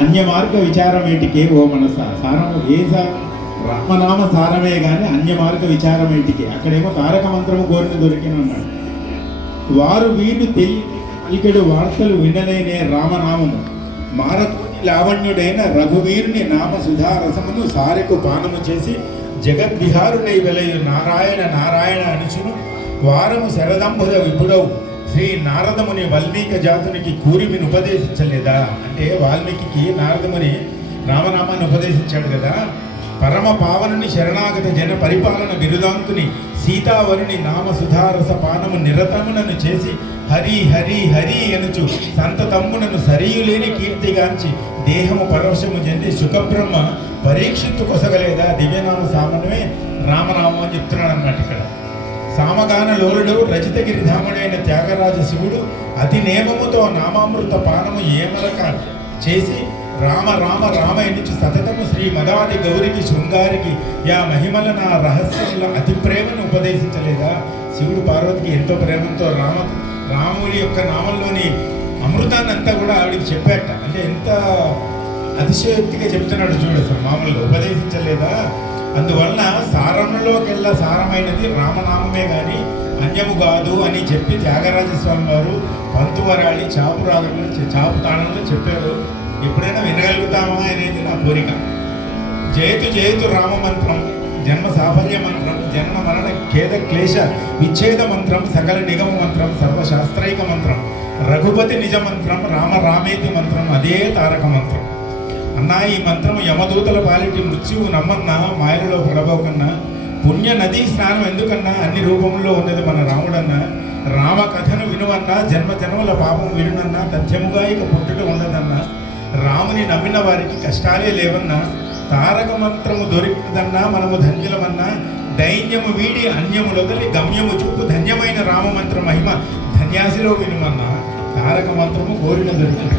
అన్యమార్గ విచారం ఏంటికే ఓ మనస సారము ఏ రామనామ సారమే కానీ అన్యమార్గ విచారం ఏంటికే. అక్కడేమో తారక మంత్రము కోరిన దొరికిన అన్నాడు. వారు వీరు తెలియడు వార్తలు వినలేనే రామనామము మారతోని లావణ్యుడైన రఘువీరుని నామ సుధారసమును సారెకు పానము చేసి జగద్విహారుడై వెలయు నారాయణ నారాయణ అనుచును వారము శరదంబుద విపుడవు శ్రీ నారదముని వాల్మీక జాతునికి కూరిమిని ఉపదేశించలేదా అంటే వాల్మీకి నారదముని రామనామాన్ని ఉపదేశించాడు కదా. పరమ పావనుని శరణాగత జన పరిపాలన బిరుదాంతుని సీతావరుని నామ సుధారస పానము నిరతమునను చేసి హరి హరి హరి అనుచు సంతతమ్మునను సరియులేని కీర్తిగాంచి దేహము పరవశము చెంది సుఖబ్రహ్మ పరీక్షిత్తు కొసగలేదా. దివ్యనామ సామాన్యమే రామనామం అని చెప్తున్నాడు అన్నమాట. ఇక్కడ సామగాన లోలుడు రచితగిరిధాముడైన త్యాగరాజ శివుడు అతి నేమముతో నామామృత పానము ఏమలక చేసి రామ రామ రామ ఎన్నిచు సతతము శ్రీ మదాది గౌరికి శృంగారికి యా మహిమల నా రహస్యంలో అతి ప్రేమను ఉపదేశించలేదా. శివుడు పార్వతికి ఎంతో ప్రేమతో రాముడి యొక్క నామంలోని అమృతాన్ని అంతా కూడా ఆవిడికి చెప్పాట. అంటే ఎంత అతిశయోక్తిగా చెప్తున్నాడు చూడు, అసలు మామూలుగా ఉపదేశించలేదా. అందువలన సారంలోకెల్లా సారమైనది రామనామమే కానీ అన్యము కాదు అని చెప్పి త్యాగరాజస్వామి వారు పంతువరాళి చాపు రాగంలో చాపు తాళంలో చెప్పారు. ఎప్పుడైనా వినగలుగుతామా అనేది నా కోరిక. జయతు జయతు రామ మంత్రం జన్మ సాఫల్య మంత్రం జన్మ మరణ ఖేద క్లేశ విచ్ఛేద మంత్రం సకల నిగమ మంత్రం సర్వశాస్త్రైక మంత్రం రఘుపతి నిజ మంత్రం రామ రామేతి మంత్రం అదే తారక మంత్రం అన్నా. ఈ మంత్రం యమదూతల పాలిటి మృత్యువు నమ్మన్నా మాయలలో పడబోకన్నా పుణ్య నదీ స్నానం ఎందుకన్నా అన్ని రూపంలో ఉన్నది మన రాముడన్నా. రామ కథను వినువన్నా జన్మ జన్మల పాపం వినునన్నా తథ్యముగా ఇక పుట్టుట ఉండదన్నా. రాముని నమ్మిన వారికి కష్టాలే లేవన్నా. తారక మంత్రము దొరికిందన్నా మనము ధన్యులమన్నా. దైన్యము వీడి అన్యములొదలి గమ్యము చూపు ధన్యమైన రామమంత్ర మహిమ ధన్యాసిలో వినుమన్నా. తారక మంత్రము కోరిన దొరికింది.